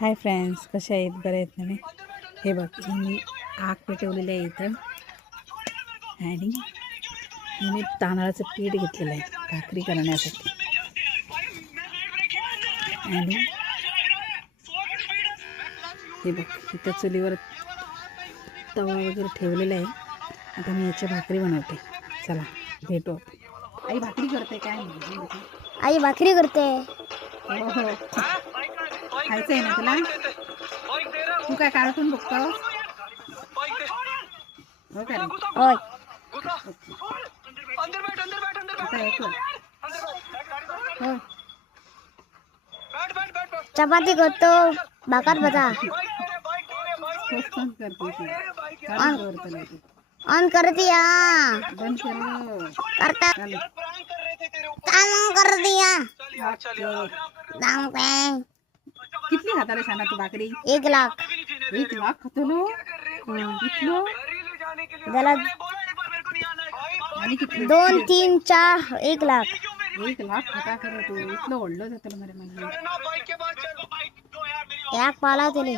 Hi friends, कसे आहेत? बरे आहेत ना? हे बघ, मी आग पेटवलेली आहे इथं आणि मी तांदळाचं पीठ घेतलेलं आहे भाकरी करण्यासाठी. आणि हे बघ, इथं चुलीवर तवा वगैरे ठेवलेला आहे. आता मी याच्या भाकरी बनवते. चला भेटू. आई भाकरी करते काय? आई भाकरी करते. हो हो, खायचं आहे ना तुला? तू काय कार्टून बघतो? हो का रे? होय. आता ऐकू. हो, चपाती करतो. भाकर बता तेच पण करते ती. काय करतो नाही ती? ऑन करती या बंद करो. करता चालू. काम कर दिया ओके. दाम पे किती खाताले शाना तू भाकरी? 1 लाख 1 लाख खातो लो. इतलो? त्याला आणि किती? 2 3 4 1 लाख 1 लाख खाता खरं तू. इतलं ओढलं जातं मरे मला. एक पाला तेले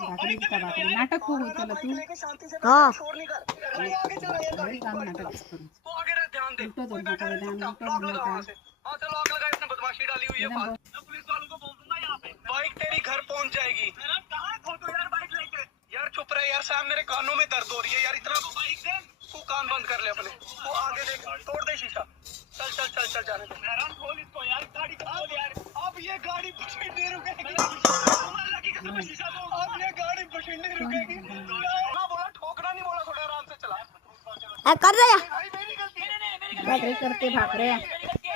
भाकरी का भाकरी नाटक खूप होतं तू. हो भारी काम नाटक करून. उलटं दोन नका वेदांत, उलटं दोन नका. बाइक तेरी घर पहुंच जाएगी। यार चुप रहे यार, साहब मेरे कानों में दर्द हो रही है यार। इतना तो बाइक दे, तू कान बंद कर ले अपने। तू आगे देख, तोड़ दे शीशा। चल चल चल चल जाने दे। हैरान खोल इसको यार, गाड़ी खोल यार। अब ये गाड़ी बशिंडी रुकेगी। अब ये गाड़ी बशिंडी रुकेगी। ना बोला, ठोकना नहीं बोला, थोड़ा आराम से चला। कर दे भाकरी करते भाकऱ्या.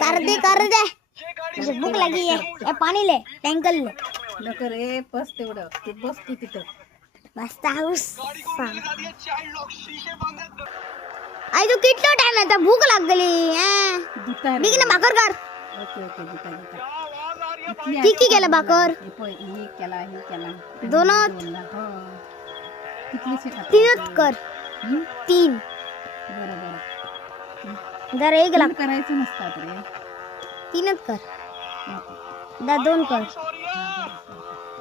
कर दे मुझे भूख लगी है. ए पानी ले टँकर ले नको रे, बस तेवढं. तू बस तू तिथं. बसता हूस चार लोग शीशे बंद है। आई तू कितना टाइम आहे भूक लागली दुता रे. बिग ना भाकर कर. ओके ओके, दुता दुता. आवाज आ रही है। इतली किती केलं भाकर? हे पोय, हे केला हे केला. दोनों? दोनला, हो. कितलीशी खातो? 3च कर. हं? 3 बरं बरं. दर 1 लाख करायचं नसतात रे. 3च कर. दर 2 कर. सॉरी है,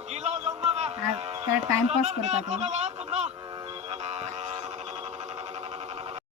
गीला हो जाऊंगा मैं। आज काय टाइमपास करतात हे.